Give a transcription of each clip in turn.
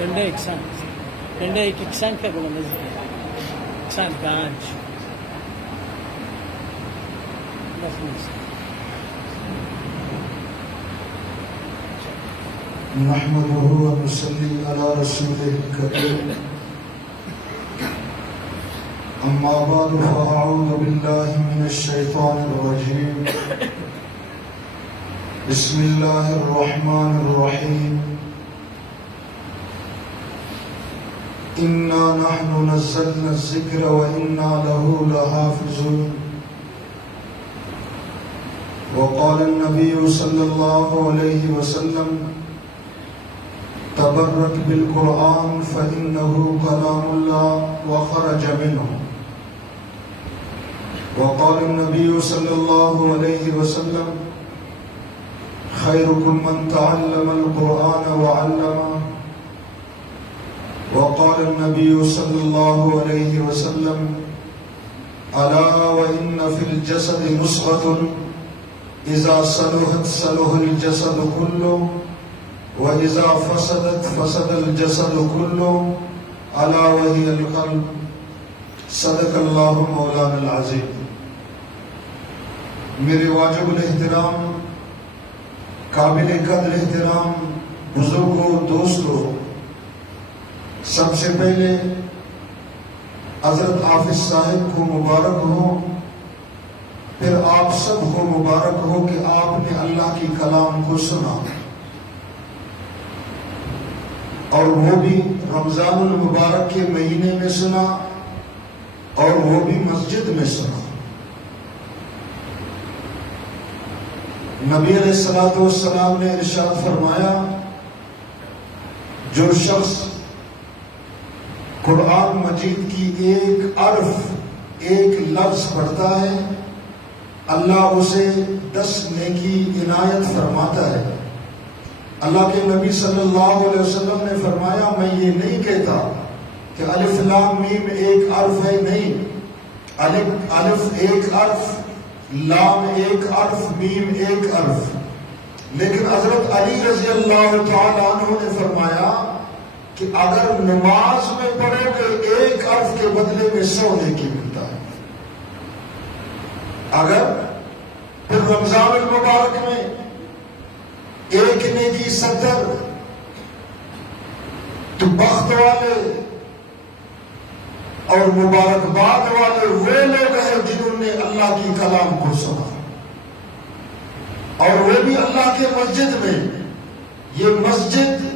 రెండే ఎక్సాన్ రెండే ఎక్సాన్ كده نزل اكسان كانش بس نحمده ونصلي على رسوله الكريم أما بعد فأعوذ بالله من الشيطان الرجيم بسم الله الرحمن الرحيم إنا نحن نزلنا الذكر وإنا له لحافظون وقال النبي صلى الله عليه وسلم تبرك بالقرآن فإنه كلام الله وخرج منه وقال النبي صلى الله عليه وسلم خيركم من تعلم القرآن وعلمه وقال النبي صلى الله عليه وسلم ألا وإن في الجسد مضغة إذا صلحت صلح الجسد كله وإذا فسدت فسد الجسد كله ألا وهي القلب صدق الله مولانا العظيم. میرے واجب الاحترام قابل قدر احترام بزرگوں دوستوں، سب سے پہلے حضرت حافظ صاحب کو مبارک ہو، پھر آپ سب کو مبارک ہو کہ آپ نے اللہ کی کلام کو سنا، اور وہ بھی رمضان المبارک کے مہینے میں سنا، اور وہ بھی مسجد میں سنا۔ نبی علیہ السلام نے ارشاد فرمایا، جو شخص قرآن مجید کی ایک حرف ایک لفظ پڑھتا ہے، اللہ اسے 10 نیکی عنایت فرماتا ہے۔ اللہ کے نبی صلی اللہ علیہ وسلم نے فرمایا، میں یہ نہیں کہتا کہ الف لام میم ایک حرف ہے، نہیں، الف ایک حرف، لام ایک حرف، میم ایک حرف، لیکن حضرت علی رضی اللہ تعالی عنہ نے فرمایا کہ اگر نماز میں پڑھو گے ایک حرف کے بدلے میں 100 نیکی ملتا ہے، اگر پھر رمضان المبارک میں ایک نیکی 70، تو بخت والے اور مبارکباد والے وہ لوگ ہیں جنہوں نے اللہ کی کلام کو سنا، اور وہ بھی اللہ کے مسجد میں۔ یہ مسجد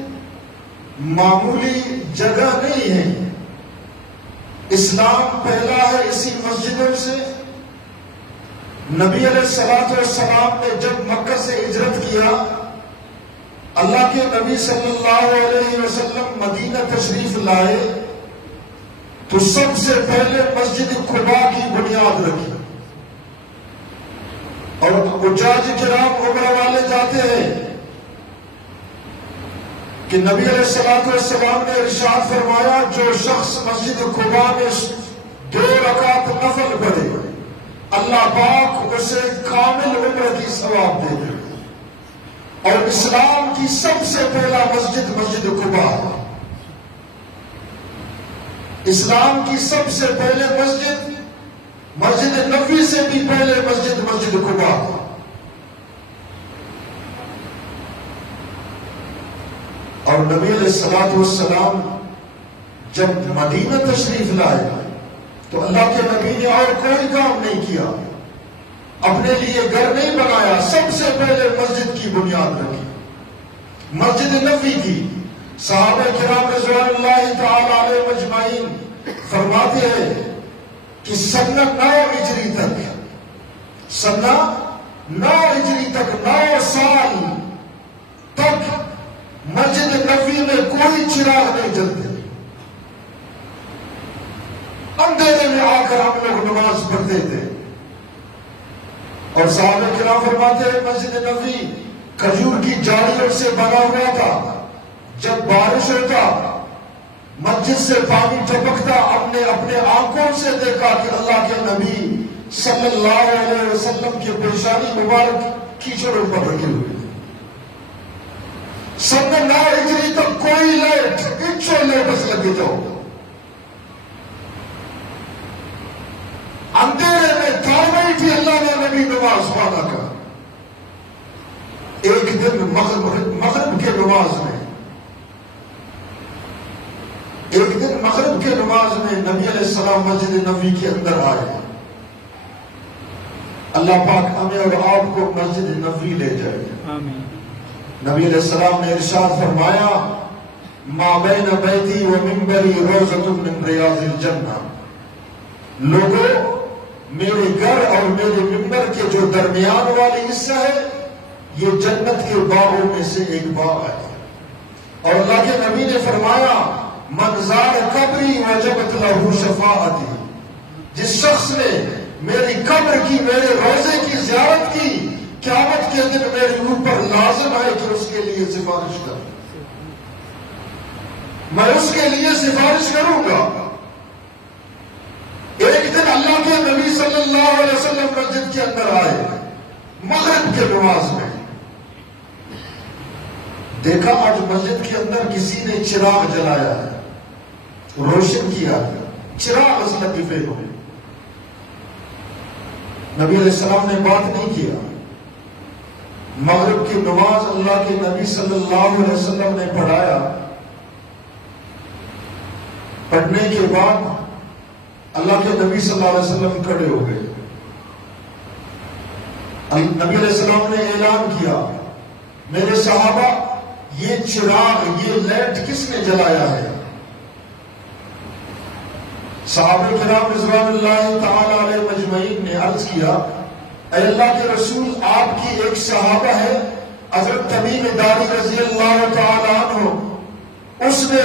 معمولی جگہ نہیں ہے، اسلام پھیلا ہے اسی مسجدوں سے۔ نبی علیہ السلام نے جب مکہ سے ہجرت کیا، اللہ کے نبی صلی اللہ علیہ وسلم مدینہ تشریف لائے تو سب سے پہلے مسجد قباء کی بنیاد رکھی، اور حجاج کرام عمرہ والے جاتے ہیں کہ نبی علیہ السلام نے ارشاد فرمایا، جو شخص مسجد قباء میں 2 رکعت نفل پڑھے، اللہ پاک اسے کامل عمرہ کی ثواب دے دے۔ اور اسلام کی سب سے پہلا مسجد مسجد قباء، اسلام کی سب سے پہلے مسجد مسجد نبوی سے بھی پہلے مسجد مسجد قباء۔ اور نبی علیہ السلام جب مدینہ تشریف لائے تو اللہ کے نبی نے اور کوئی کام نہیں کیا، اپنے لیے گھر نہیں بنایا، سب سے پہلے مسجد کی بنیاد رکھی، مسجد نبوی کی۔ صحابہ کرام رضوان اللہ تعالی علیہم اجمعین فرماتے ہیں کہ سنہ 9 ہجری تک 9 سال تک مسجد نبوی میں کوئی چراغ نہیں جلتے، اندھیرے میں آ کر ہم لوگ نماز پڑھتے تھے۔ اور صحابہ کرام فرماتے ہیں مسجد نبوی کھجور کی جاڑیوں سے بنا ہوا تھا، جب بارش ہوتا مسجد سے پانی ٹپکتا، ہم نے اپنے آنکھوں سے دیکھا کہ اللہ کے نبی صلی اللہ علیہ وسلم کی پیشانی مبارک کیچڑوں پر رکھے ہوئے۔ 9 ہجری تک کوئی لائٹ پچھو لیٹس لگے جاؤ. اندھیرے میں تھامئی تھی اللہ نے نبی نماز پڑھا کر. ایک دن مغرب کے نماز میں نبی علیہ السلام مسجد نبوی کے اندر آئے. اللہ پاک ہمیں اور آپ کو مسجد نبوی لے جائے. آمین. نبی علیہ السلام نے ارشاد فرمایا ما بین بیتی و منبری روضۃ من ریاض الجنہ. لوگوں، میرے گھر اور میرے منبر کے جو درمیان والی حصہ ہے یہ جنت کے باغوں میں سے ایک باغ ہے. اور اللہ کے نبی نے فرمایا من زار قبری وجبت لہ شفاعتی. جس شخص نے میری قبر کی، میرے روضے کی زیارت کی، قیامت کے دن میرے اوپر لازم ہے کہ اس کے لیے سفارش کروں. میں اس کے لیے سفارش کروں گا. ایک دن اللہ کے نبی صلی اللہ علیہ وسلم مسجد کے اندر آئے مغرب کے نماز میں. دیکھا آج مسجد کے اندر کسی نے چراغ جلایا ہے، روشن کیا ہے، چراغ اس لطیفے کو. نبی علیہ السلام نے بات نہیں کیا. مغرب کی نماز اللہ کے نبی صلی اللہ علیہ وسلم نے پڑھایا. پڑھنے کے بعد اللہ کے نبی صلی اللہ علیہ وسلم کھڑے ہو گئے. نبی علیہ السلام نے اعلان کیا میرے صحابہ، یہ چراغ، یہ لائٹ کس نے جلایا ہے؟ صحابہ کرام رضوان اللہ تعالی علیہ مجمعین نے عرض کیا اے اللہ کے رسول، آپ کی ایک صحابہ ہے حضرت تمیم داری رضی اللہ تعالی عنہ، اس نے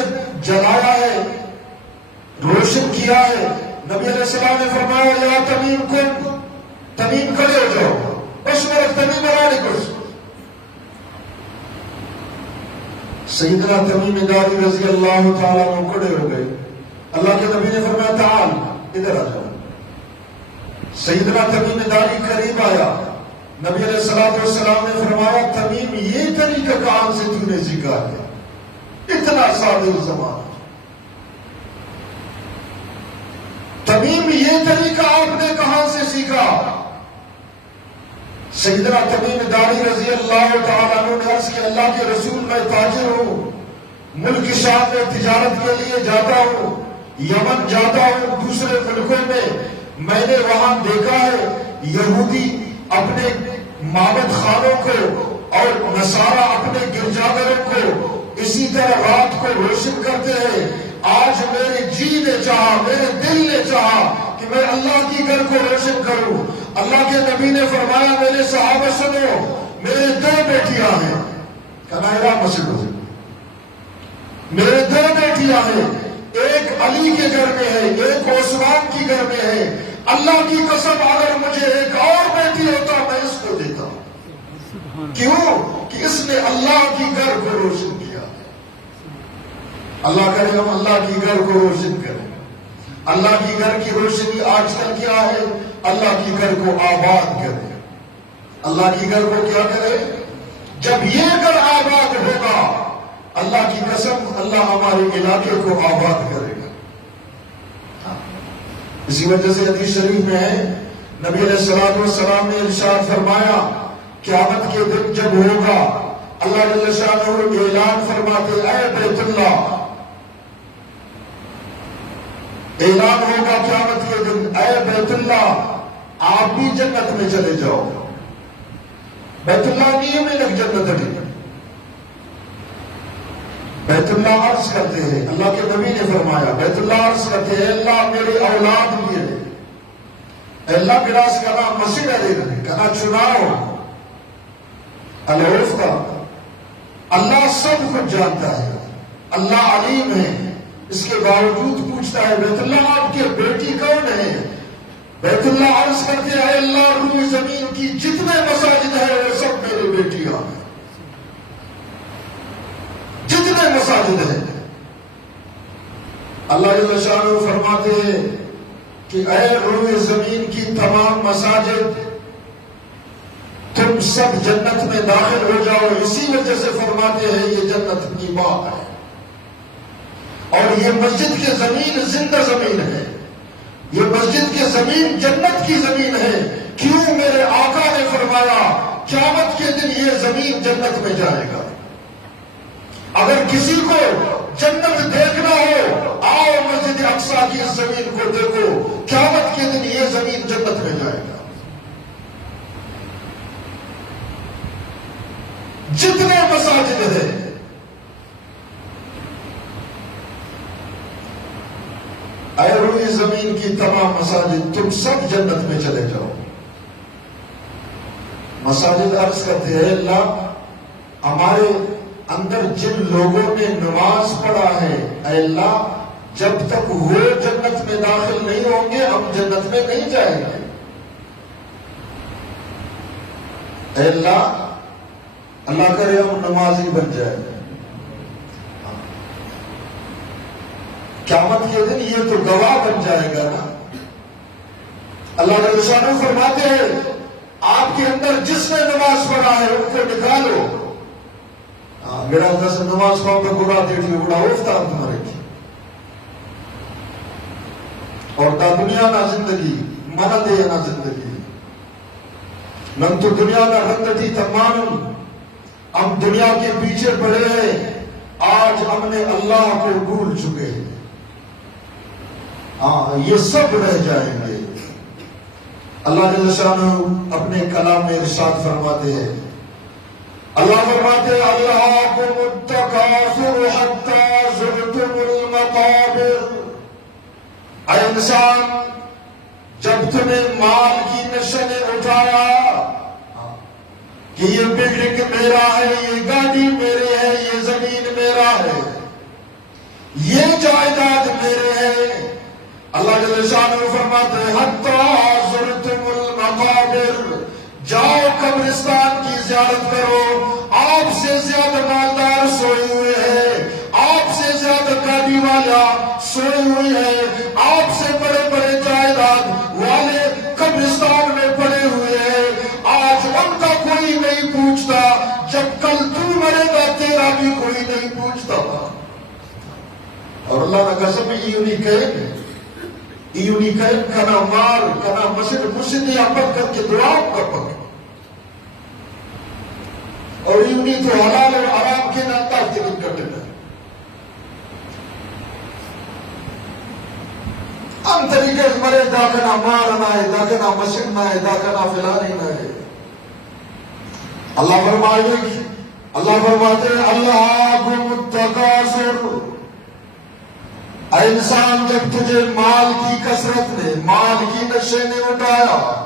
جلایا ہے، روشن کیا ہے. نبی علیہ السلام نے فرمایا یا تمیم کن، تمیم کھڑے ہو جاؤ. اس وقت تمیم رانی کچھ. سیدنا تمیم داری رضی اللہ تعالیٰ عنہ کھڑے ہو گئے. اللہ کے نبی نے فرمایا تعال، ادھر آ جاؤ. سیدنا تمیم داری قریب آیا. نبی علیہ السلام نے فرمایا تمیم، یہ طریقہ کہاں سے تو نے سیکھا ہے؟ اتنا صادق زمان. تمیم، یہ طریقہ آپ نے کہاں سے سیکھا؟ سیدنا تمیم داری رضی اللہ تعالیٰ عنہ نے عرض کہ اللہ کے رسول، میں تاجر ہوں، ملک شام میں تجارت کے لیے جاتا ہوں، یمن جاتا ہوں، دوسرے ملکوں میں. میں نے وہاں دیکھا ہے یہودی اپنے معبد خانوں کو اور نصارہ اپنے گرجاگروں کو اسی طرح رات کو روشن کرتے ہیں. آج میرے جی نے چاہا، میرے دل نے چاہا کہ میں اللہ کی گھر کو روشن کروں. اللہ کے نبی نے فرمایا میرے صحابہ سنو، میرے دو بیٹیاں ہیں. کنائرہ مسجد ہو، میرے دو بیٹیاں ہیں، ایک علی کے گھر میں ہے، ایک عثمان کی گھر میں ہے. اللہ کی قسم اگر مجھے ایک اور بیٹی ہوتا میں اس کو دیتا. کیوں؟ کہ اس نے اللہ کی گھر کو روشن کیا. اللہ کرے ہم اللہ کی گھر کو روشن کریں. اللہ کی گھر کی روشنی آج کل کیا ہے؟ اللہ کی گھر کو آباد کرے. اللہ کی گھر کو کیا کرے؟ جب یہ گھر آباد ہوگا اللہ کی قسم اللہ ہمارے علاقے کو آباد کرے گا. اسی وجہ سے حدیث شریف میں ہے نبی علیہ السلام نے ارشاد فرمایا قیامت کے دن جب ہوگا اللہ جل شانہ اعلان فرماتے اے بیت اللہ، اعلان ہوگا قیامت کے دن اے بیت اللہ آپ بھی جنت میں چلے جاؤ. بیت اللہ نہیں میں لگ جنت ہے. بیت اللہ عرض کرتے ہیں، اللہ کے نبی نے فرمایا بیت اللہ عرض کرتے ہیں اللہ میرے اولاد بھی ہے. اللہ براس کا نام مسجد ہے، کہنا چناؤ العرف کا. اللہ سب کچھ جانتا ہے، اللہ علیم ہے. اس کے باوجود پوچھتا ہے بیت اللہ آپ کے بیٹی کون ہے؟ بیت اللہ عرض کرتے ہیں اللہ روح زمین کی جتنے مساجد ہیں وہ سب میری بیٹیاں ہیں. جتنے مساجد ہیں اللہ جل شانہ فرماتے ہیں کہ اے روح زمین کی تمام مساجد تم سب جنت میں داخل ہو جاؤ. اسی وجہ سے فرماتے ہیں یہ جنت کی بات ہے. یہ مسجد کی زمین زندہ زمین ہے، یہ مسجد کی زمین جنت کی زمین ہے۔ کیوں؟ میرے آقا نے فرمایا قیامت کے دن یہ زمین جنت میں جائے گا۔ اگر کسی کو جنت دیکھنا ہو، آؤ مسجد اقصی کی اس زمین کو دیکھو، قیامت کے دن یہ زمین جنت میں جائے گا۔ جتنے مساجد ہیں، اے روئی زمین کی تمام مساجد، تم سب جنت میں چلے جاؤ۔ مساجد عرض کرتے ہیں اللہ ہمارے اندر جن لوگوں نے نماز پڑھا ہے، اے اللہ جب تک وہ جنت میں داخل نہیں ہوں گے ہم جنت میں نہیں جائیں گے۔ اے اللہ اللہ کرے ہم نمازی بن جائیں۔ قیامت کے دن یہ تو گواہ بن جائے گا نا۔ اللہ کے رسول فرماتے ہیں آپ کے اندر جس نے نماز پڑھا ہے ان کو نکالو۔ میرا دس نماز پڑھ کے گڑا دیکھی بڑا افطار تمہارے کی اور تا دنیا نہ زندگی من دے نہ زندگی نم تو دنیا کا رنگ تھی تمام۔ ہم دنیا کے پیچھے پڑے ہیں، آج ہم نے اللہ کو بھول چکے ہیں۔ یہ سب رہ جائیں گے۔ اللہ جل شانہ اپنے کلام میں ارشاد فرماتے ہیں، اللہ فرماتے ہیں الہاکم التکاثر حتی زرتم المقابر۔ اے انسان جب تمہیں مال کی نشے نے اٹھایا کہ یہ بلڈنگ میرا ہے، یہ گاڑی میرے ہے، یہ زمین میرا ہے، یہ جائیداد میرے ہے، اللہ جل شانہ فرماتے ہیں حتی زرتم المقابر، جاؤ قبرستان کی زیارت کرو، آپ سے زیادہ مالدار سوئے ہوئے ہیں، آپ سے زیادہ گاڑی والا سوئے ہوئے ہیں، آپ سے بڑے بڑے جائیداد والے قبرستان میں پڑے ہوئے ہیں۔ آج ان کا کوئی نہیں پوچھتا، جب کل تو مرے گا تیرا بھی کوئی نہیں پوچھتا۔ اور اللہ نے قسم ایونی کہیں کنا مار کنا مسجد یا پک کر کے دعا کا پک اور ایونی تو حلال اور حرام کے ناتا کے دن کرتے ہیں۔ ہم طریقے سے مرے داکنا مارنا ہے، داکنا مسجدنا ہے، داکنا فلانی نہ ہے۔ اللہ فرماتے ہیں الہاکم التکاثر۔ اے انسان جب تجھے مال کی کثرت نے، مال کی نشے نے اٹھایا،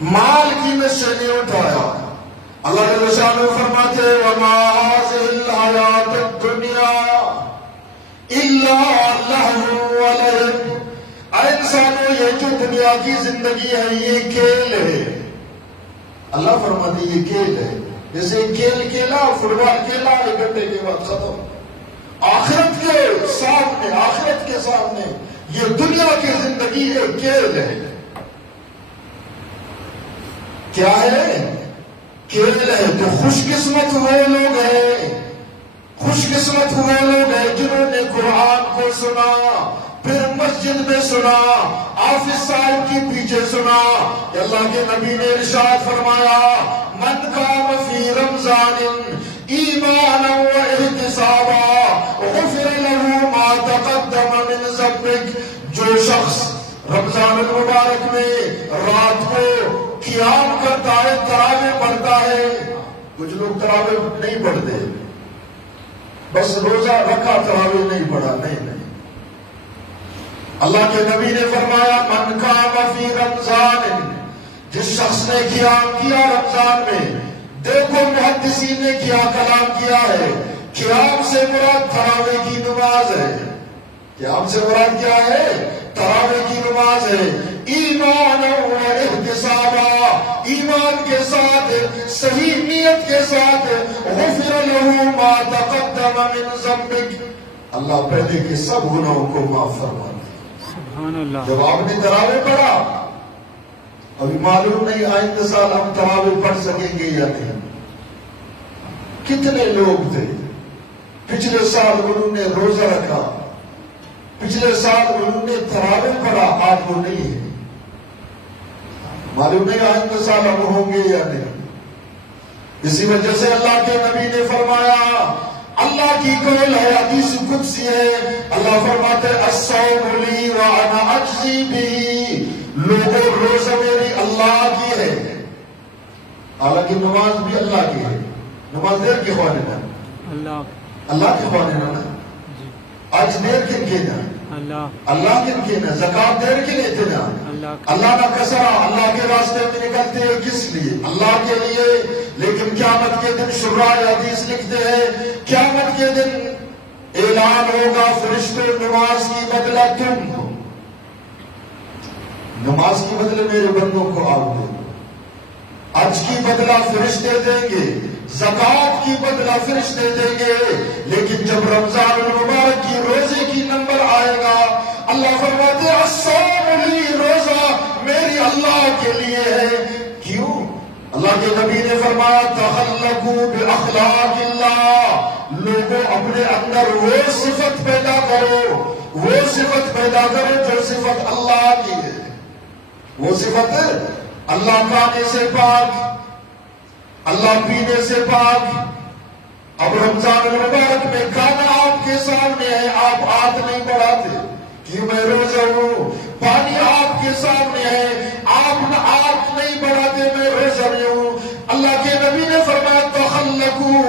مال کی نشے نے اٹھایا، اللہ جل شانہ فرماتے ہیں وما هذه الحیات الدنیا الا لہو ولعب۔ اے انسانوں یہ جو دنیا کی زندگی ہے یہ کھیل ہے۔ اللہ فرماتے یہ کھیل ہے، جیسے کھیل کھیلا فٹ بال کھیلا ایک گھنٹے کے بعد ختم۔ آخرت کے سامنے یہ دنیا کی زندگی ایک کھیل ہے۔ کیا ہے؟ کھیل ہے۔ تو خوش قسمت وہ لوگ ہیں جنہوں نے قرآن کو سنا، پھر مسجد میں سنا، آفس صاحب کے پیچھے سنا۔ اللہ کے نبی نے ارشاد فرمایا من قام فی رمضان ایمانا و احتسابا غفر له ما تقدم من ذنبک۔ جو شخص رمضان المبارک میں رات کو قیام کرتا ہے، تراویح پڑھتا ہے، کچھ لوگ تراویح نہیں پڑھتے، بس روزہ رکھا تراویح نہیں پڑھا، نہیں۔ اللہ کے نبی نے فرمایا من قام فی رمضان، جس شخص نے قیام کیا رمضان میں۔ دیکھو محدثین نے کیا کلام کیا ہے، قیام سے مراد تراویح کی نماز ہے۔ قیام سے مراد کیا ہے؟ تراویح کی نماز ہے۔ ایمان و احتسابا، ایمان کے ساتھ، صحیح نیت کے ساتھ، غفر له ما تقدم من ذنبک، اللہ پہلے کے سب گناہوں کو معاف فرما دے۔ سبحان اللہ۔ جب آپ نے تراویح پڑھا، ابھی معلوم نہیں آئندہ سال ہم تراویح پڑھ سکیں گے یا نہیں۔ کتنے لوگ تھے، پچھلے سال انہوں نے روزہ رکھا، پچھلے سال انہوں نے تراویح پڑھا، آپ کو نہیں ہے، معلوم نہیں آئندہ سال ہم ہوں گے یا نہیں۔ اسی وجہ سے اللہ کے نبی نے فرمایا، اللہ کی قول ہے، حدیث قدسی ہے، اللہ فرماتے الصوم لی وانا اجزی بھی، لوگوں روزہ میری اللہ کی ہے، حالانکہ نماز بھی اللہ کی ہے، نماز دیر کے خوانے نا، اللہ کے خوانے نا، آج دیر کن کے نا، اللہ کن کے نا، زکاة دیر کے لیے نا، اللہ نہ کسرا، اللہ کے راستے میں نکلتے ہیں کس لیے؟ اللہ کے لیے۔ لیکن قیامت کے دن شراح حدیث لکھتے ہیں، قیامت کے دن اعلان ہوگا فرشتے نماز کی بدلہ تم کو، نماز کی بدلے میرے بندوں کو آپ دو، حج کی بدلہ فرشتے دیں گے، زکوٰۃ کی بدلہ فرشتے دیں گے، لیکن جب رمضان المبارک کی روزے کی نمبر آئے گا، اللہ فرماتے ہیں الصوم لی، روزہ میری اللہ کے لیے ہے۔ کیوں؟ اللہ کے نبی نے فرمایا تخلقوا باخلاق اللہ، لوگوں اپنے اندر وہ صفت پیدا کرو، وہ صفت پیدا کرو جو صفت اللہ کی ہے، وہ صفت اللہ کھانے سے پاک، اللہ پینے سے پاک۔ اب رمضان المبارک میں کھانا آپ کے سامنے ہے، آپ ہاتھ نہیں بڑھاتے کہ میں روزہ ہوں، پانی آپ کے سامنے ہے، آپ ہاتھ نہیں بڑھاتے میں روزہ میں ہوں۔ اللہ کے نبی نے فرمایا تخلقوا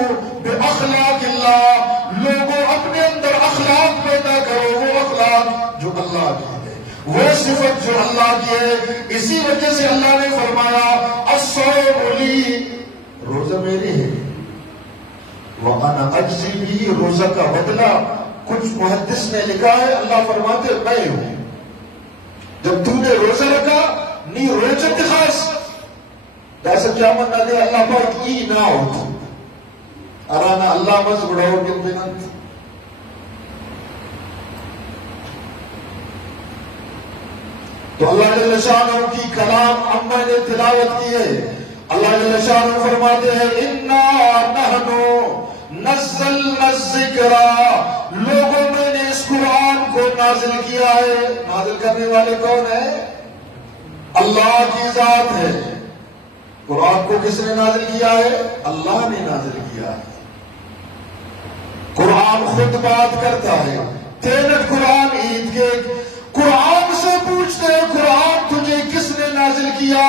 باخلاق اللہ، لوگوں اپنے اندر اخلاق پیدا کرو، وہ اخلاق جو اللہ کی ہے، وہ صفت جو اللہ کی ہے۔ اسی وجہ سے اللہ نے فرمایا الصوم لی، روزہ میری ہے، وَأَنَا أَجْزِي بِهِ، روزہ کا بدلہ کچھ محدث نے لکھا ہے اللہ فرماتے میں ہوں، جب تو نے روزہ رکھا نی روچت خاص ایسا کیا من نہ دے اللہ پاک ای نہ ہوتا ارانا اللہ مز بڑھاؤ گل بنت۔ تو اللہ جل شانہ کی کلام اما نے تلاوت کی ہے، اللہ جل شانہ فرماتے ہیں اِنَّا نَحْنُ نزلنا الذکر، لوگوں میں نے اس قرآن کو نازل کیا ہے، نازل کرنے والے کون ہیں؟ اللہ کی ذات ہے۔ قرآن کو کس نے نازل کیا ہے؟ اللہ نے نازل کیا ہے۔ قرآن خود بات کرتا ہے، تینت قرآن عید کے قرآن سے پوچھتے ہیں قرآن تجھے کس نے نازل کیا؟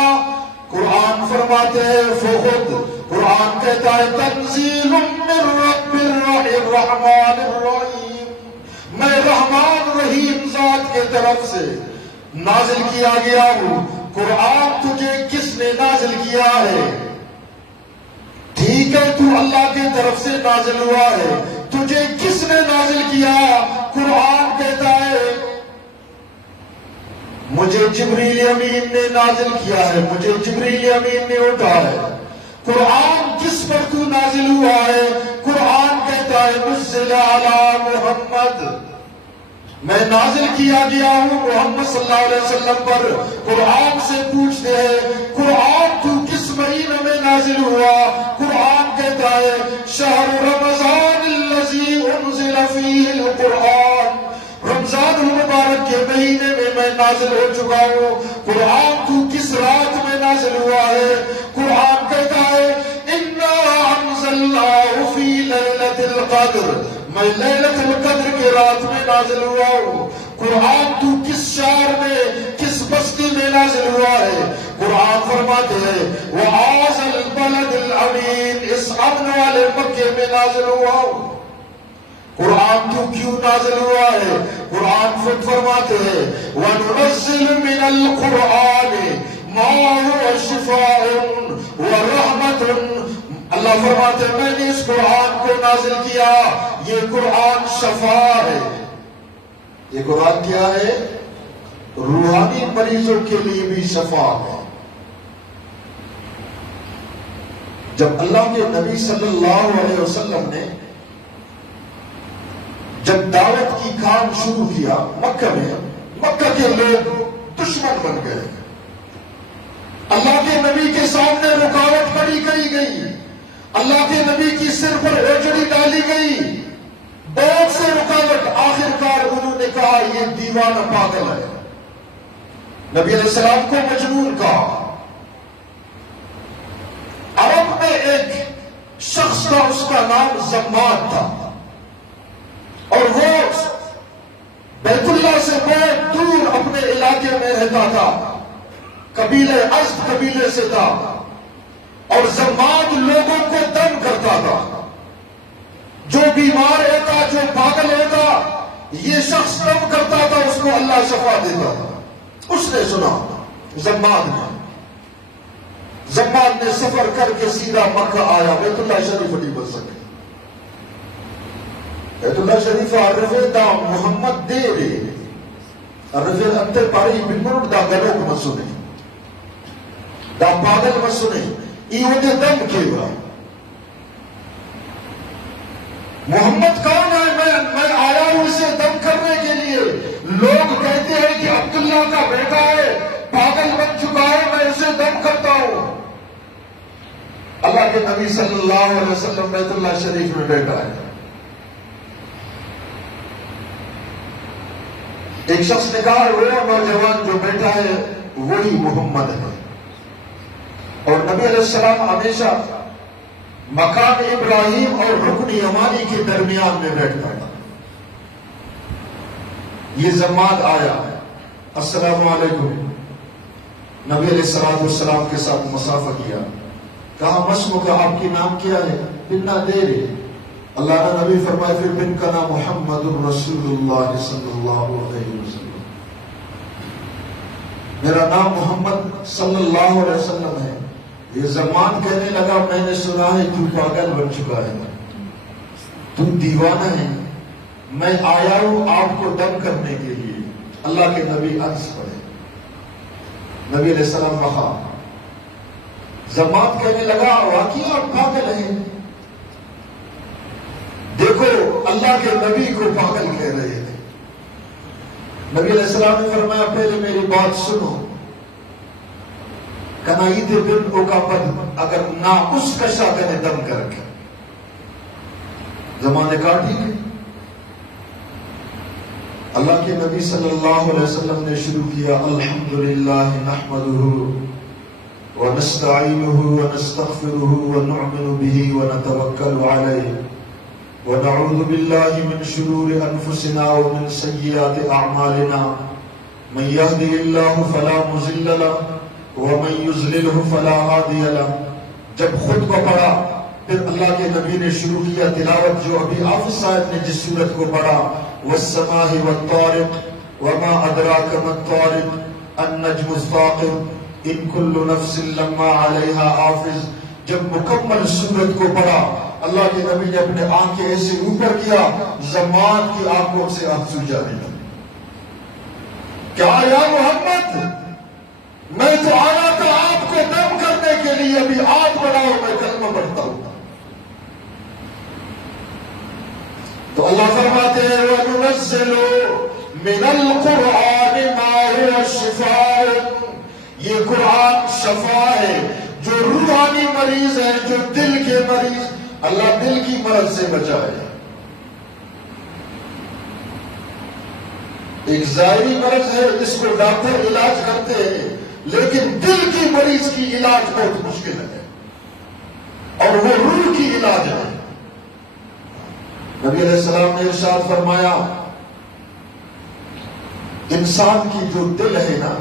قرآن فرماتے ہیں فخود، قرآن کہتا ہے تنزیل من رب الرحمن الرحیم، میں رحمان رحیم ذات کے طرف سے نازل کیا گیا ہوں۔ قرآن تجھے کس نے نازل کیا ہے؟ ٹھیک ہے تو اللہ کی طرف سے نازل ہوا ہے، تجھے کس نے نازل کیا؟ قرآن کہتا ہے مجھے جبریل امین نے نازل کیا ہے، مجھے جبریل امین نے اٹھایا ہے۔ قرآن کس پر تو نازل ہوا ہے؟ قرآن کہتا ہے نزل علی محمد، میں نازل کیا گیا ہوں محمد صلی اللہ علیہ وسلم پر۔ قرآن سے پوچھتے ہیں قرآن تو کس مہینے میں نازل ہوا؟ قرآن کہتا ہے شہر رمضان الذی انزل فیہ القرآن، رمضان المبارک کے مہینے میں میں نازل ہو چکا ہوں۔ قرآن تو کس رات میں نازل ہوا ہے؟ قرآن کہتا ہے اِنَّا أَنزَلْنَاهُ فِي لَيْلَةِ الْقَدْرِ، میں لیلۃ القدر کے رات میں نازل ہوا ہوں۔ قرآن تو کس شہر میں کس بستی میں نازل ہوا ہے؟ قرآن فرماتے ہیں وَهَٰذَا الْبَلَدِ الْأَمِينِ، اس امن والے مکے میں نازل ہوا ہوں۔ قرآن تو کیوں نازل ہوا ہے؟ قرآن خود فرماتے ہیں وَنُنَزِّلُ مِنَ الْقُرْآنِ مَا هُوَ شِفَاءٌ وَرَحْمَةٌ، اللہ فرماتے ہیں میں نے اس قرآن کو نازل کیا، یہ قرآن شفا ہے۔ یہ قرآن کیا ہے؟ روحانی مریضوں کے لیے بھی شفا ہے۔ جب اللہ کے نبی صلی اللہ علیہ وسلم نے جب دعوت کی کام شروع کیا مکہ میں، مکہ کے لوگ دشمن بن گئے، اللہ کے نبی کے سامنے رکاوٹ کھڑی کی گئی، اللہ کے نبی کی سر پر اوجڑی ڈالی گئی، آخر کار انہوں نے کہا یہ دیوانہ پاگل ہے. نبی علیہ السلام کو مجنون کہا. عرب میں ایک شخص تھا، اس کا نام زماد تھا، اور وہ بیت اللہ سے بہت دور اپنے علاقے میں رہتا تھا. قبیلے ازد قبیلے سے تھا، اور زماد لوگوں کو دم کرتا تھا. جو بیمار ہوتا، جو پاگل ہوتا، یہ شخص دم کرتا تھا، اس کو اللہ شفا دیتا تھا. اس نے سنا زماد نے سفر کر کے سیدھا مکہ آیا. بیت اللہ شریف نہیں بن سکے. بیت اللہ شریف عرفے دا محمد دے رے عرفے انتے پاری بنمرد دا گلوک مسونے دا پاگل مسونے ایو دے دم کیوا. محمد کون ہے؟ میں آیا ہوں اسے دم کرنے کے لیے. لوگ کہتے ہیں کہ عبداللہ کا بیٹا ہے، پاگل بن چکا ہے، میں اسے دم کرتا ہوں. اللہ کے نبی صلی اللہ علیہ وسلم بیت اللہ شریف میں بیٹھا ہے. ایک شخص نے کہا وہ نوجوان جو بیٹھا ہے وہی محمد ہے. اور نبی علیہ السلام ہمیشہ مقام ابراہیم اور رکن یمانی کے درمیان میں بیٹھتا تھا. یہ زماد آیا، السلام علیکم. نبی علیہ السلام کے ساتھ مصافحہ کیا. کہا مسمو کا آپ کی نام کیا ہے؟ بنا دے رہے. اللہ کا نبی فرمائے پھر بن کا نام محمد رسول اللہ صلی اللہ علیہ وسلم. میرا نام محمد صلی اللہ علیہ وسلم ہے. یہ زمان کہنے لگا میں نے سنا ہے تو پاگل بن چکا ہے، تو دیوانہ ہے، میں آیا ہوں آپ کو دم کرنے کے لیے. اللہ کے نبی عرض پڑے. نبی علیہ السلام کہا. زمان کہنے لگا واقعی آپ پاگل ہیں. دیکھو اللہ کے نبی کو پاگل کہہ رہے تھے. نبی علیہ السلام نے فرمایا پہلے میری بات سنو. کنائیت بن اوکابد اگر نہ اس کا شاکر دم کر کے زمانے کا ٹھیک ہے. اللہ کے نبی صلی اللہ علیہ وسلم نے شروع کیا الحمدللہ نحمدہ ونستعینہ ونستغفرہ ونؤمن بہ ونتوکل علیہ ونعوذ باللہ من شرور انفسنا ومن سیئات اعمالنا من یهده اللہ فلا مضل له ومن یضللہ فلا ہادی له. جب خطبہ پڑھا پھر اللہ کے نبی نے شروع کیا تلاوت جو ابھی حافظ صاحب نے جس سورت کو پڑھا والسماء والطارق وما ادراک ما الطارق النجم الثاقب ان کل نفس لما علیہا حافظ. جب مکمل سورت کو پڑھا اللہ کے نبی نے اپنے آنکھیں ایسے اوپر کیا زمان کی آنکھوں سے آنسو جانے لگے. کیا یا محمد میں تو آیا تھا آپ کو دم کرنے کے لیے، ابھی آپ بڑھاؤ میں کلمہ پڑھتا ہوں. تو اللہ فرماتے ہیں وَنُنَزِّلُ مِنَ الْقُرْآنِ مَا هُوَ شِفَاءٌ. یہ قرآن شفا ہے. جو روحانی مریض ہے، جو دل کے مریض، اللہ دل کی مرض سے بچائے. ایک ظاہری مرض ہے جس کو ڈاکٹر علاج کرتے ہیں، لیکن دل کی مریض کی علاج بہت مشکل ہے، اور وہ روح کی علاج ہے. نبی علیہ السلام نے ارشاد فرمایا انسان کی جو دل ہے نا،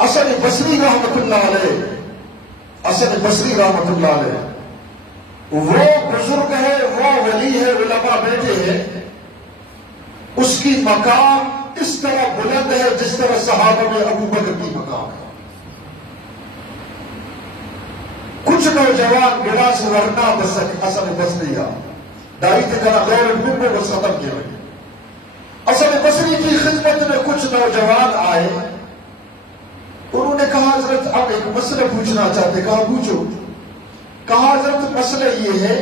حسن بصری رحمت اللہ علیہ، حسن بصری رحمت اللہ علیہ وہ بزرگ ہے، وہ ولی ہے، علماء بیٹے ہیں. اس کی مقام اس طرح بلند ہے جس طرح صحابہ میں ابو بکر کی مقام ہے. کچھ نوجوان بلا سے ورنہ حسن بصری دائی کی طرح غیر علم کو بس ختم کیا. حسن بصری کی خدمت میں کچھ نوجوان آئے. انہوں نے کہا حضرت اب ایک مسئلہ پوچھنا چاہتے. کہا پوچھو. کہا حضرت مسئلہ یہ ہے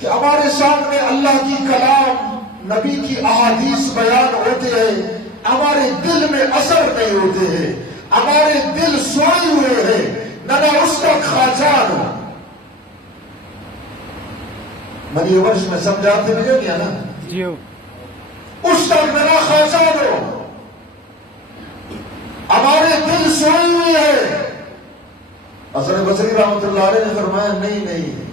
کہ ہمارے سامنے اللہ کی کلام نبی کی احادیث بیان ہوتے ہیں، ہمارے دل میں اثر نہیں ہوتے ہیں، ہمارے دل سوئے ہوئے ہیں، نہ اس کا خاجان ہو. منی ورش میں سمجھاتے ملے گیا نا جیو اس تک بنا خاصا دو ہمارے دل سوئے ہوئے ہیں. حسن بصری رحمۃ اللہ علیہ نے فرمایا نہیں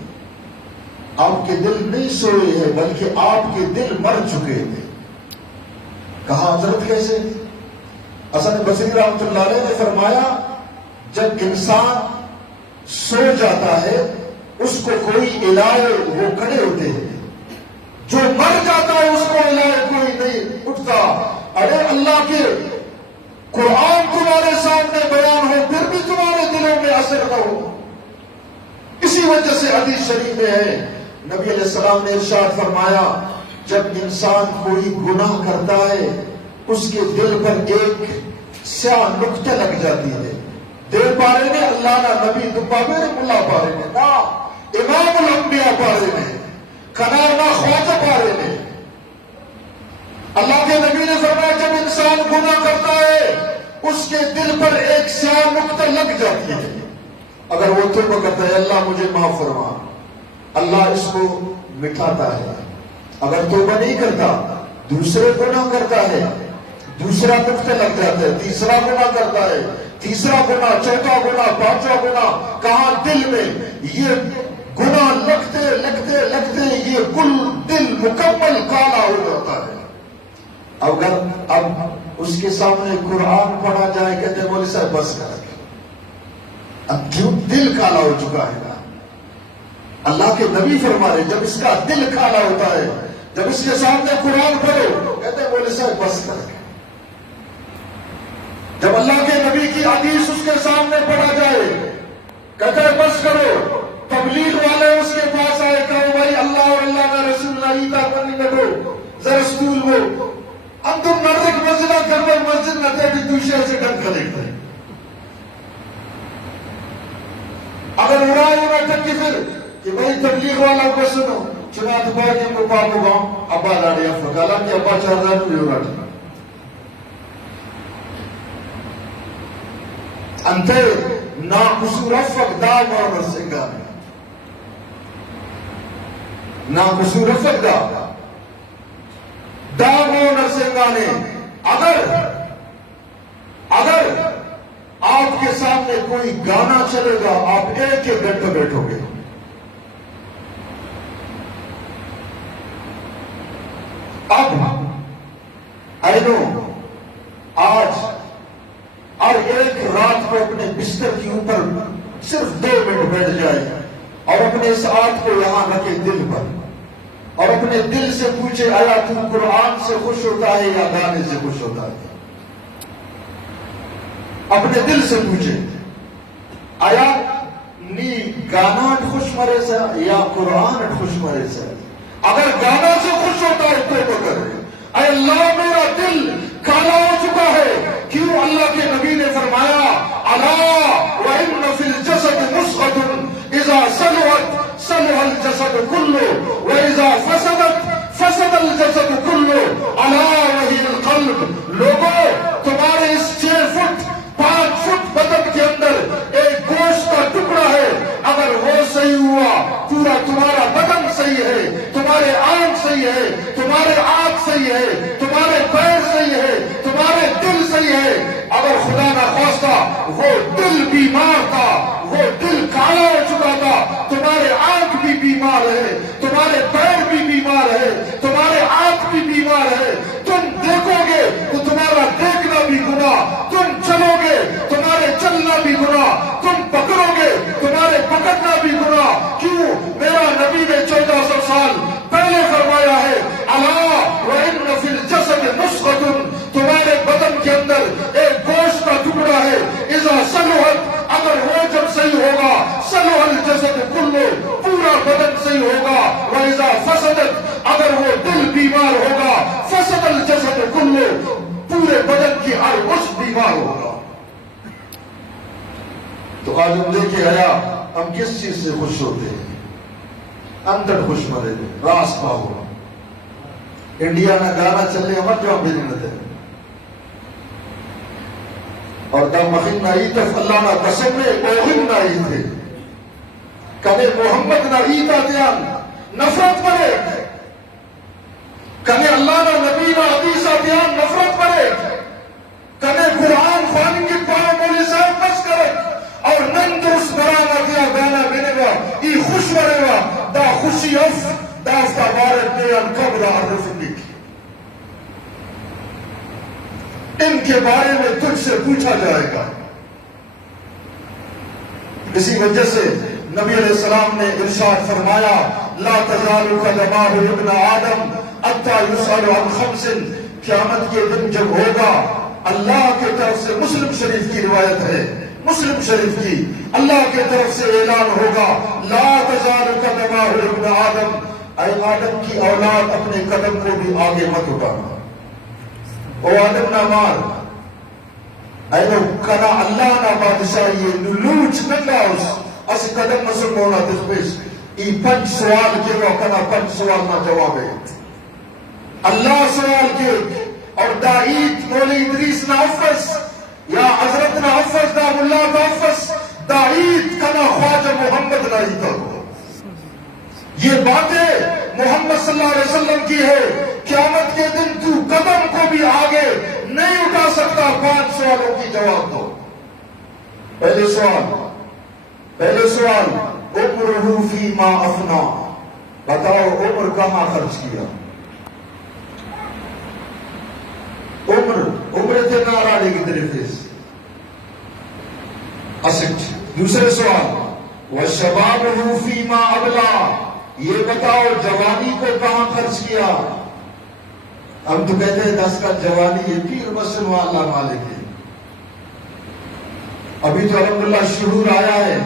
آپ کے دل نہیں سوئے ہیں بلکہ آپ کے دل مر چکے تھے. کہا حضرت کیسے؟ حسن بصری رحمۃ اللہ علیہ نے فرمایا جب انسان سو جاتا ہے اس کو کوئی الائے وہ کھڑے ہوتے ہیں، جو مر جاتا ہے اس کو الائے کوئی نہیں اٹھتا. ارے اللہ کے قرآن تمہارے سامنے بیان ہو پھر بھی تمہارے دلوں میں اثر نہ ہو. اسی وجہ سے حدیث شریف میں ہے نبی علیہ السلام نے ارشاد فرمایا جب انسان کوئی گناہ کرتا ہے اس کے دل پر ایک سیاہ نقطہ لگ جاتی ہے. دل پارے نے اللہ نہ نبی دبا میرے ملا پارے نے نہ امام الانبیاء پارے نے کھنا نہ خواجہ پارے نے. اللہ کے نبی نے فرمایا جب انسان گناہ کرتا ہے اس کے دل پر ایک سیاہ نقطہ لگ جاتی ہے. اگر وہ توبہ کرتا ہے اللہ مجھے معاف فرما، اللہ اس کو مٹھاتا ہے. اگر توبہ نہیں کرتا دوسرے گناہ کرتا ہے دوسرا نقطہ لگ جاتا ہے، تیسرا گناہ کرتا ہے تیسرا گناہ، چوتھا گناہ، پانچواں گناہ. کہاں دل میں یہ گناہ لگتے یہ کل دل مکمل کالا ہو جاتا ہے. اگر اب اس کے سامنے قرآن پڑھا جائے کہتے ہیں مولوی صاحب بس کر کے اب کیوں دل کالا ہو چکا ہے نا. اللہ کے نبی فرما رہے جب اس کا دل کالا ہوتا ہے جب اس کے سامنے قرآن پڑھو کہتے ہیں مولوی صاحب بس کر کے. جب اللہ کے نبی کی حدیث اس کے سامنے پڑھا جائے کہتے ہیں بس کرو. تبلیغ والے اس کے پاس آئے کہو بھائی اللہ اور اللہ کا رسول نہیں تھا بنی نگو زرستول وہ اب تم نرک مسجد کرو مسجد نہ تھے دوسرے سے ڈنگ کر دیکھتے ہیں. اگر اڑائے ہونا تک پھر کہ بھائی تبلیغ والا کو سنو چنانچہ باقی کو پاپو گاؤں ابا لاڑے افرقالا کہ ابا چاہتا ہے بھی اڑا تھا انتے نا قصور افق دا مورمر سنگانے نا قصور افق دا مورمر سنگانے. اگر آپ کے سامنے کوئی گانا چلے گا آپ ایک ایک گھنٹے بیٹھو گے. اب اینو آج اور ایک رات کو اپنے بستر کے اوپر صرف 2 منٹ بیٹھ جائے اور اپنے اس ہاتھ کو یہاں رکھے دل پر اور اپنے دل سے پوچھے آیا تو قرآن سے خوش ہوتا ہے یا گانے سے خوش ہوتا ہے. اپنے دل سے پوچھے آیا نی گانا خوش مرے سے یا قرآن خوش مرے سے. اگر گانا سے خوش ہوتا ہے تو کرے. اے اللہ میرا دل کالا ہو چکا ہے. کیوں؟ اللہ کے نبی نے فرمایا الا وان فی الجسد مضغۃ اذا صلحت صلح الجسد كله واذا فسدت فسد الجسد كله الا وهي القلب. لوگوں تمہارے اس 6 فٹ 5 فٹ بدن کے اندر ایک گوشت کا ٹکڑا ہے، اگر وہ صحیح ہوا پورا تمہارا بدن صحیح ہے، تمہارے آنکھ صحیح ہے، تمہارے آنکھ صحیح ہے، تمہارے پیر صحیح ہے، تمہارے دل صحیح ہے. اگر خدا نہ خواستہ وہ دل بیمار تھا، وہ دل کالا ہو چکا تھا، تمہارے آنکھ بھی بیمار ہے، تمہارے پیر بھی بیمار ہے، تمہارے آنکھ بھی بیمار ہے. تم دیکھو گے تو تمہارا دیکھنا بھی گناہ، تم چلو گے تمہارے چلنا بھی گناہ، تم پکڑو گے تمہارے پکڑنا بھی گناہ. کیوں؟ میرا نبی نے 1400 سال پہلے فرمایا ہے الا وان فی الجسد مضغۃ. تمہارے بدن کے اندر ایک گوشت کا ٹکڑا ہے، اذا صلحت اگر وہ جب صحیح ہوگا صلح الجسد کلو پورا بدن صحیح ہوگا. واذا فسدت اگر وہ دل بیمار ہوگا فسد الجسد کلو پورے بدن کی ہر عضو بیمار ہوگا. تو آج ہم دیکھے آیا ہم کس چیز سے خوش ہوتے ہیں؟ اندر خوش مرے راس پاؤ انڈیا نہ گانا چلنے ہمارا جو بھی نہیں تھے اور دا مخین نائی تف اللہ نہ قسم میں اوہن نائی تھے کبھی محمد نہ ایتا دیان نفرت پڑے کنے اللہ نہ نبی نہ حدیث بیان نفرت پڑے کنے قرآن فانی کی پاؤں مولی صاحب بس کرے اور نن درست برانا دیا بیانا بینگا ای خوش ورگا دا خوشی اف دا افتا بارد نیان قبر عرف لکھ ان کے بارے میں تجھ سے پوچھا جائے گا. اسی وجہ سے نبی علیہ السلام نے ارشاد فرمایا لا تزال قدماہ ابن آدم حتی یسأل عن خمس. قیامت کے دن جب ہوگا اللہ کے طرف سے مسلم شریف کی روایت ہے مسلم شریف کی اللہ کے طرف سے اعلان ہوگا لا تزال قدماہ ابن آدم اے آدم کی اولاد اپنے قدم کو بھی آگے مت اٹھانا او آدم نہ مار اینو کنا اللہ نہ بادشاہی نلوچ نگاوس اس قدم مسلم ہونا تسبیس ای پنچ سوال کے وہ کنا پنچ سوال نہ جواب ہے اللہ سوال کے اور دائید مولی ادریس نہ حفظ یا حضرت نہ حفظ دا اللہ نہ حفظ دائید کنا خواجہ محمد نہ ہی تھا. یہ باتیں محمد صلی اللہ علیہ وسلم کی ہے. قیامت کے دن تو قدم کو بھی آگے نہیں اٹھا سکتا. 5 سوالوں کی جواب دو. پہلے سوال عمرہ فیما افنا. بتاؤ عمر کہاں خرچ کیا. عمر تھے ناراڑی کی طرف اسٹ. دوسرے سوال وشبابہ فیما ابلا. یہ بتاؤ جوانی کو کہاں خرچ کیا. ہم تو کہتے ہیں 10 کا جوانی یہ پیر مسلم اللہ مالک ہے. ابھی تو الحمدللہ شعور آیا ہے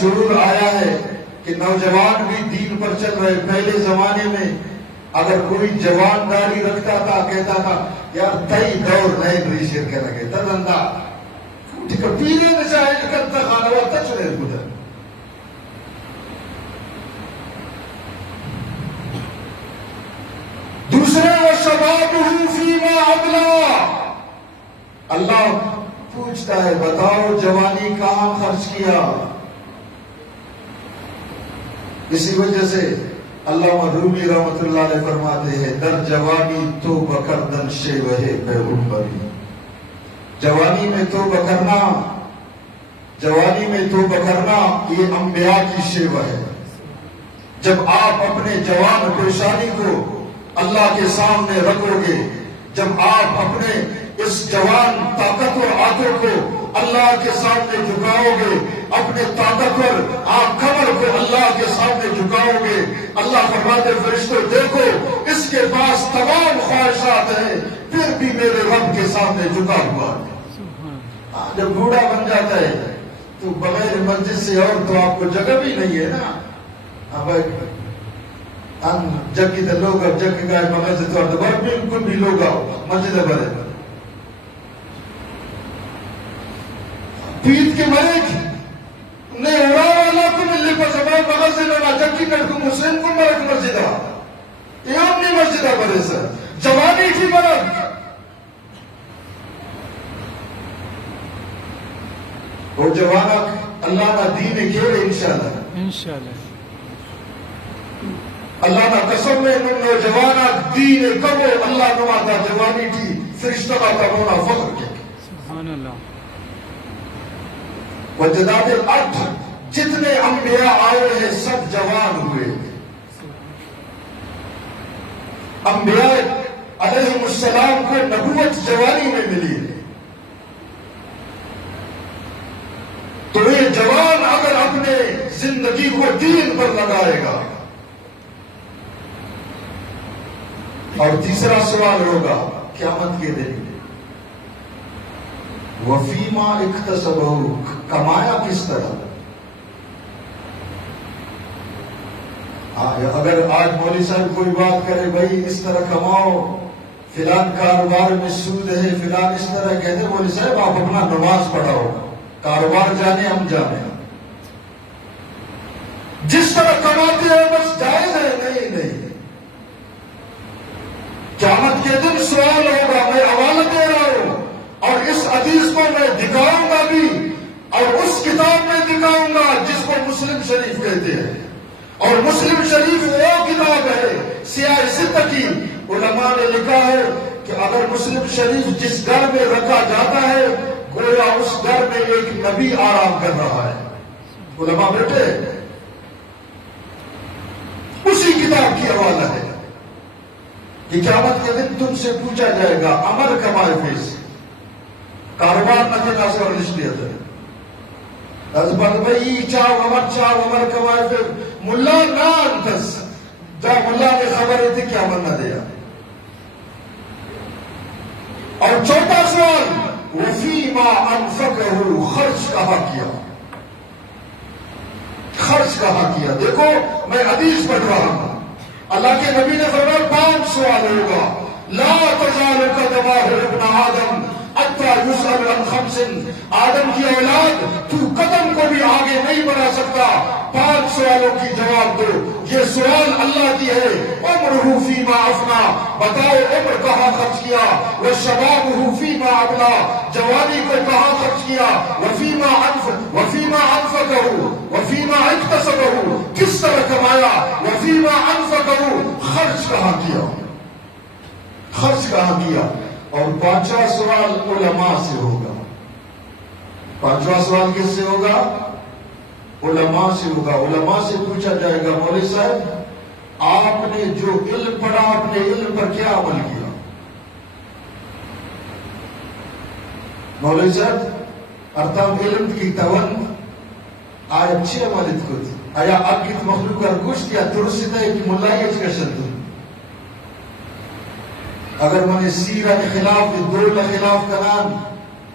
شعور آیا ہے کہ نوجوان بھی دین پر چل رہے. پہلے زمانے میں اگر کوئی جوان داری رکھتا تھا کہتا تھا یار تئی دور نئے بریشر کے لگے تدندہ پیرے میں چاہے کرتا خانہ وقتا چلے گدر. دوسرے وشبابہ فیما ابلا. اللہ پوچھتا ہے بتاؤ جوانی کہاں خرچ کیا. اسی وجہ سے علامہ رومی رحمت اللہ علیہ فرماتے ہیں در جوانی تو بکردن شیوہ بے عمری. جوانی میں توبہ کرنا یہ انبیاء کی شیوہ ہے. جب آپ اپنے جوان پیشانی کو اللہ کے سامنے رکھو گے جب آپ اپنے اس جوان طاقتور آنکھوں کو اللہ کے سامنے جھکاؤ گے اپنے طاقتور کمر کو اللہ کے سامنے جھکاؤ گے اللہ فرماتے فرشتوں دیکھو اس کے پاس تمام خواہشات ہیں پھر بھی میرے رب کے سامنے جھکا ہوا ہے. جب بوڑھا بن جاتا ہے تو بغیر مسجد سے اور تو آپ کو جگہ بھی نہیں ہے نا. جگ کی لوگ جگ گائے مگر سے تو دوبارہ بالکل بھی لوگ آؤ مسجد بھرے پیت کے ملک نے اڑا والا کو ملنے پر زبان مگر سے لوگ جگ کی کٹ کو مسلم کو مرک مسجد یہ اپنی مسجد بھرے سر جوانی تھی مرک. اور جوانا اللہ کا دین کھیلے انشاءاللہ اللہ نہ قسم میں نوجوانا دین کبو اللہ نماتا جوانی تھی فرشتہ کا کبونا فخر کے سبحان اللہ. وجداد الارض جتنے انبیاء آئے ہیں سب جوان ہوئے. انبیاء علیہ السلام کو نبوت جوانی میں ملی ہے. تو یہ جوان اگر اپنے زندگی کو دین پر لگائے گا. اور تیسرا سوال ہوگا قیامت کے دن وفیما اکتسبہ کمایا کس طرح. اگر آج مولوی صاحب کوئی بات کرے بھائی اس طرح کماؤ فلان کاروبار میں سود ہے فلان اس طرح کہتے مولوی صاحب آپ اپنا نماز پڑھاؤ کاروبار جانے ہم جانے جس طرح کماتے ہیں بس جائز ہے. نہیں قیامت کے دن سوال ہوگا. میں حوالہ دے رہا ہوں اور اس حدیث کو میں دکھاؤں گا بھی اور اس کتاب میں دکھاؤں گا جس کو مسلم شریف کہتے ہیں. اور مسلم شریف وہ کتاب ہے سیاہ ستہ کی. علماء نے لکھا ہے کہ اگر مسلم شریف جس گھر میں رکھا جاتا ہے گویا اس گھر میں ایک نبی آرام کر رہا ہے. علماء بیٹھے اسی کتاب کی حوالہ ہے کہ قیامت کے دن تم سے پوچھا جائے گا امر کمائے فیس کاروبار نہ کے ناصر نشتیت ہے. بھائی چاو امر کمائے پھر ملا نہ انتس جا ملا نے خبر تھی کیا من نہ دیا. اور چوتھا سوال وفیما انفقہ خرچ کہاں کیا. خرچ کہاں کیا. دیکھو میں حدیث پڑھ رہا ہوں. اللہ کے نبی نے فرمایا 5 سوال ہوگا. لا تزال قدمہ ابن آدم حتی یسأل عن 5. آدم کی اولاد تو قدم کو بھی آگے نہیں بڑھا سکتا. 5 سوالوں کی جواب دو. یہ سوال اللہ کی ہے. عمرہ فیما افنا بتاؤ عمر کہاں خرچ کیا. وشبابہ فیما ابلا جوانی کو کہاں خرچ کیا. وفیما انفقہ وفیما اکتسبہ کس طرح کمایا. وفیما انفقہ خرچ کہاں کیا. خرچ کہاں کیا. اور 5واں سوال علماء سے ہوگا. 5واں سوال کس سے ہوگا. علماء سے ہوگا. علماء سے پوچھا جائے گا مولوی صاحب آپ نے جو علم پڑھا اپنے علم پر کیا عمل کیا. مولوی صاحب ارتام علم کی تون آیا اچھی عملت کو تھی آیا اب کت مخلوق کا گوشت یا ترسیدہ ایک ملائیت کا شد اگر میں سیرہ کے خلاف دول کے خلاف کنان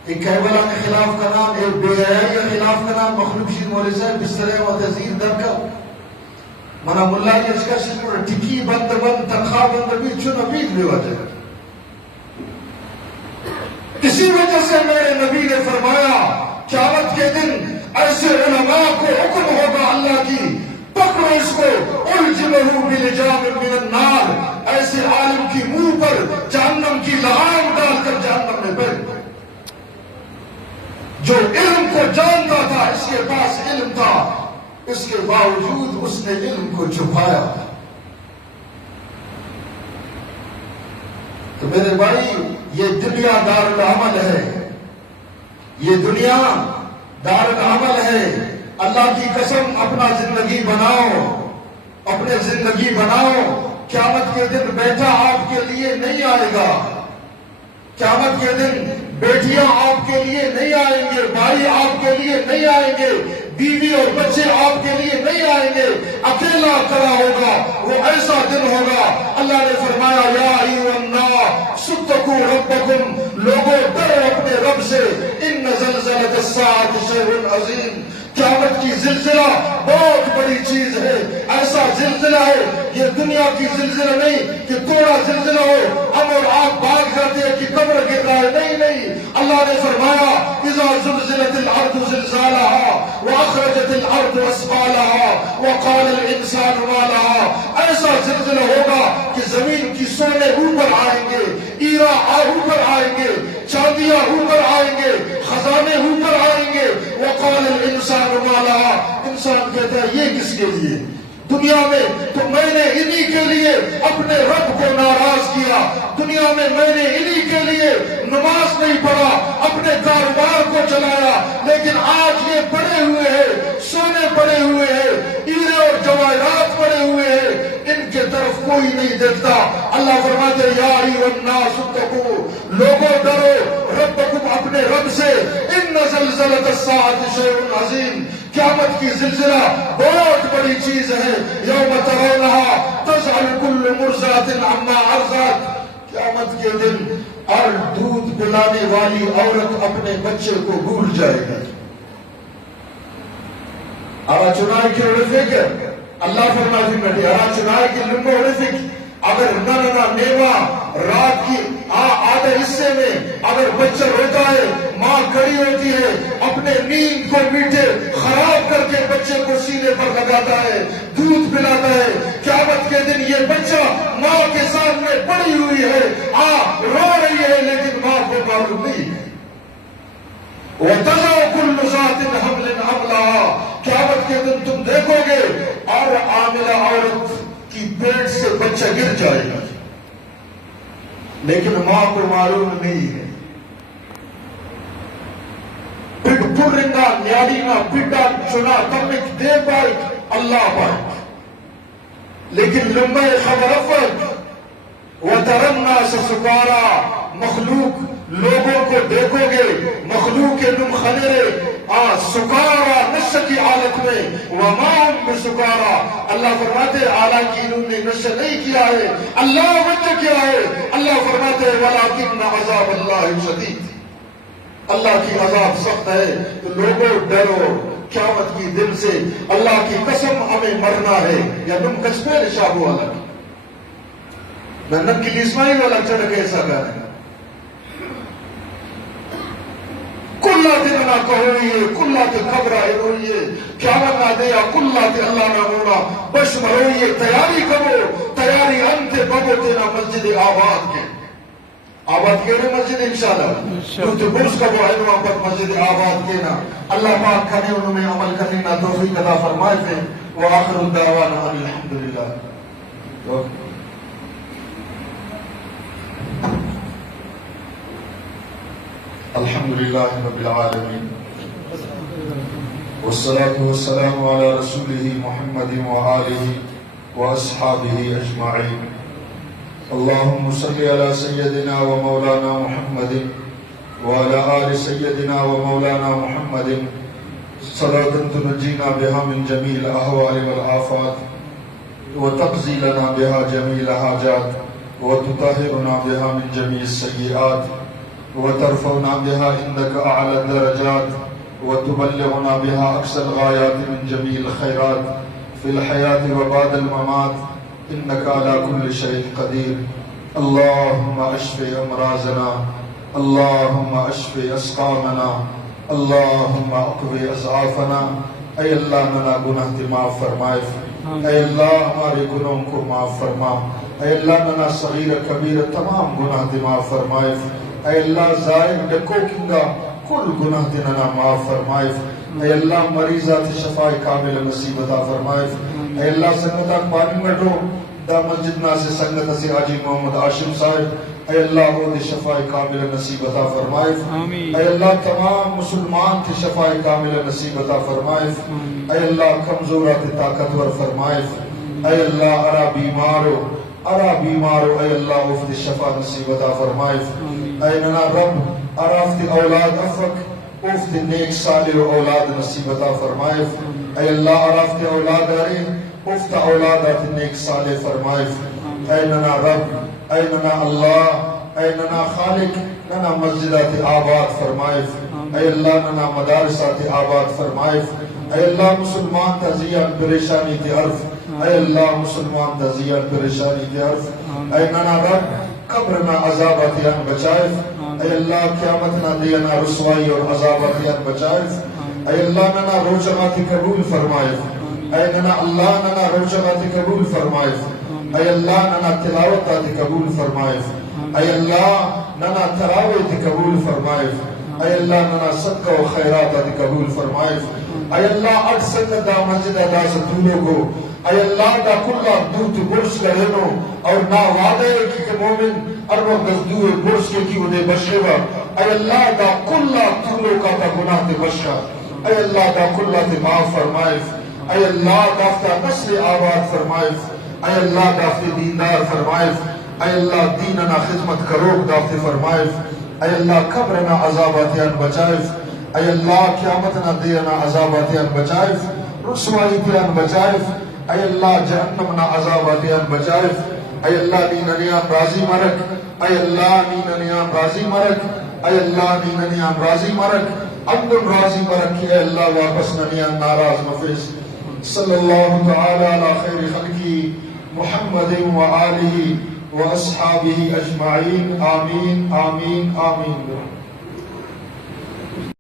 ایک کیبلہ کے خلاف کنان ایک بے حیائی کے خلاف کنان مخلوق شید مولوی صاحب بسترے و تذیر در کا منا ملائیت کا شد ٹکی بند تنخواہ بند بھی چون ابید بھی وجہ. اسی وجہ سے میرے نبی نے فرمایا قیامت کے دن ایسے علماء کو حکم ہوگا اللہ کی پکڑو اس کو الجمہو بلجام من النار. ایسے عالم کی منہ پر جہنم کی لغام ڈال کر جہنم میں بیٹھ. جو علم کو جانتا تھا اس کے پاس علم تھا اس کے باوجود اس نے علم کو چھپایا. تو میرے بھائی یہ دنیا دار العمل ہے. یہ دنیا دار العمل ہے. اللہ کی قسم اپنا زندگی بناؤ. اپنے زندگی بناؤ. قیامت کے دن بیٹا آپ کے لیے نہیں آئے گا. قیامت کے دن بیٹیاں آپ کے لیے نہیں آئیں گے. بھائی آپ کے لیے نہیں آئیں گے. بیوی اور بچے آپ کے لیے نہیں آئیں گے. اکیلا کھڑا ہوگا. وہ ایسا دن ہوگا اللہ نے فرمایا یا ایھا الناس اتقوا ربکم لوگوں ڈرو اپنے رب سے. ان زلزلۃ الساعۃ شیء عظیم قیامت کی زلزلہ بہت بڑی چیز ہے. ایسا زلزلہ ہے یہ دنیا کی زلزلہ نہیں کہ تھوڑا زلزلہ ہو ہم اور آپ بھاگ جاتے ہیں کہ قبر گر رہا ہے. نہیں نہیں اللہ نے فرمایا اذا زلزلت الارض زلزالها واخرجت الارض اثقالها وقال الانسان ما لها. ایسا زلزلہ ہوگا کہ زمین کی سونے اوپر آئیں گے. ایرا اوپر آئیں گے. چاندیاں اوپر آئیں گے. خزانے اوپر آئیں گے. وقال الانسان ما لها. انسان کہتا ہے یہ کس کے لیے. دنیا میں تو میں نے انہی کے لیے اپنے رب کو ناراض کیا. دنیا میں نے انہی کے لیے نماز نہیں پڑھا اپنے کاروبار کو چلایا. لیکن آج یہ پڑے ہوئے ہیں سونے پڑے ہوئے ہیں ہیرے اور جواہرات پڑے ہوئے ہیں. ان کے طرف کوئی نہیں دیکھتا. اللہ فرماتے یا ایھا الناس اتقوا لوگوں ڈرو ربکم اپنے رب سے. ان زلزلۃ الساعۃ شیء عظیم قیامت کی زلزلہ بہت بڑی چیز ہے. یوم ترونها تذهل كل مرضعة عما ارضعت. قیامت کے دن اور دودھ پلانے والی عورت اپنے بچے کو بھول جائے گی. ارا چنائی کی رفیق اللہ فرماتی بیٹھے ارا چنائی کی لمبو رفیق اگر نہ نیوا رات کی آدھے حصے میں اگر بچہ روتا ہے ماں کھڑی ہوتی ہے اپنے نیند کو میٹھے خراب کر کے بچے کو سینے پر لگاتا ہے دودھ پلاتا ہے. قیامت کے دن یہ بچہ ماں کے سامنے پڑی ہوئی ہے رو رہی ہے لیکن ماں کو معلوم نہیں ہے. وَتَضَعُ كُلُّ ذَاتٍ حَمْلٍ حَمْلَهَا قیامت کے کے دن تم دیکھو گے اور عاملہ عورت کی پیٹ سے بچہ گر جائے گا، لیکن ماں کو معلوم نہیں ہے. پٹ پرنگا نیاڑینا پٹا چنا تمک دے پائے اللہ پائے، لیکن لمبے خبر افت وَتَرَنَّا سَسُكَارَا مخلوق لوگوں کو دیکھو گے، مخلوق کے نم خنرے سکارا نشہ کی حالت میں، وَمَا هُمْ بِسُكَارَا اللہ فرماتے اعلیٰ کی انہوں نے نشہ نہیں کیا ہے، اللہ وجہ کیا ہے. اللہ فرماتے وَلَكِنَّ عَذَابَ اللَّهِ شَدِيدٌ اللہ کی عذاب سخت ہے. تو لوگوں ڈرو قیامت کی دن سے، اللہ کی قسم ہمیں مرنا ہے یا تم کس پہ شابو الگ ننن کی اسماعیل والا چڑھ کے ایسا کر رہے کلہ دن نہ کہوئیے کلہ تے خبرہ روئیے قیامت نہ دیا کلہ تے اللہ نہ ہونا بش بھروئیے تیاری کرو تیاری انتے بگو تینا مسجد آباد کے آباد کے نا مسجد انشاءاللہ تو برس کا وہ عنوان پر مسجد آباد کے نا اللہ پاک کھنے انہوں میں عمل کرنے نا توفیق عطا فرمائے تھے وآخر الدعوانا الحمدللہ. الحمدللہ رب العالمین والصلاة والسلام على رسوله محمد وآلہ واصحابہ اجمعین. اللہم صلی علی سیدنا و مولانا محمد وعلى آل سیدنا و مولانا محمد صلاة تنجینا بها من جمیع الاحوال والآفات وتقضی لنا بها جمیع الحاجات وتطہرنا بها من جمیع السیئات وترفعنا بها عندك أعلى الدرجات وتبلغنا بها أقصى الغايات من جميع الخيرات في الحياة وبعد الممات إنك على كل شيء قدير. اللهم اشف أمراضنا اللهم اشف أسقامنا اللهم اقوی اضعافنا. اے اللہ ننا گناہ تی معاف فرمائے، اے اللہ ہمارے گناہوں کو معاف فرما، اے اللہ ننا صغیر کبیر تمام گناہ تی معاف فرمائے، اے اللہ ظالم ڈکو کنگا کل گناہ دننا معاف فرمائے، اے اللہ مریضات شفاء کامل نصیب عطا فرمائے، اے اللہ سنگتا پانی مٹو دا مسجدنا سے سنگتا سے حاجی محمد عاشم صاحب، اے اللہ وہ دے شفاء کامل نصیب عطا فرمائے، اے اللہ تمام مسلمان تھی شفاء کامل نصیب عطا فرمائے، اے اللہ کمزورات طاقتور فرمائے، اے اللہ ارا بیمارو اے اللہ افت شفا نصیب عطا فرمائے، اے ننا رب ارافت اولاد افق افت نیک صالح اولاد نصیب عطا فرمائے، اے اللہ ارافت اولاد ارے افت اولادات نیک صالح فرمائے، اے ننا رب اے ننا اللہ اے ننا خالق ننا مسجدات آباد فرمائے، اے اللہ ننا مدارسات آباد فرمائے، اے اللہ مسلمان تزیان پریشانی تی عرف، اے اللہ مسلمان تزیان پریشانی تی عرف، اے ننا رب قبرنا عذاباتیان بچائے، اے اللہ قیامتنا دینا رسوائی اور عذاباتیان بچائے، اے اللہ ننا روچماتی قبول فرمائے، اے ننا اللہ ننا روچماتی قبول فرمائے، اے اللہ ننا تلاوتاتی قبول فرمائے، اے اللہ ننا تراویتی قبول فرمائے، اے اللہ ننا صدقہ و خیراتاتی قبول فرمائے، اے اللہ اٹھ سکت دا مسجد دا ستولو کو، اے اللہ دا کلا دوت برس کرنو اور نا وعدے کی مومن ارمہ گزدوئے برس کے کی انہیں بشیوہ، اے اللہ دا کلا تولو کا تا گناہ تے بشا، اے اللہ دا کلا تے معاف فرمائے، اے اللہ دافتا نسل آباد فرمائے، اے اللہ دافتے دیندار فرمائے، اے اللہ دیننا خدمت کروگ دافتے فرمائے، اے اللہ قبرنا عذاباتیان بچائے، اے اللہ قیامتنا دینا عذاباتیان بچائے، رسوائی تیان بچائے، اے اللہ جہنمنا عذاباتیان بچائے، اے اللہ نیننیان راضی مرک، اے اللہ نیننیان راضی مرک، اے اللہ نیننیان راضی مرک، عبدن راضی مرک، اے اللہ واپس ننیان ناراض مفیس. صلی اللہ تعالی علی خیر خلقی محمد و آلہ و اصحابہ اجمعین. آمین آمین آمین.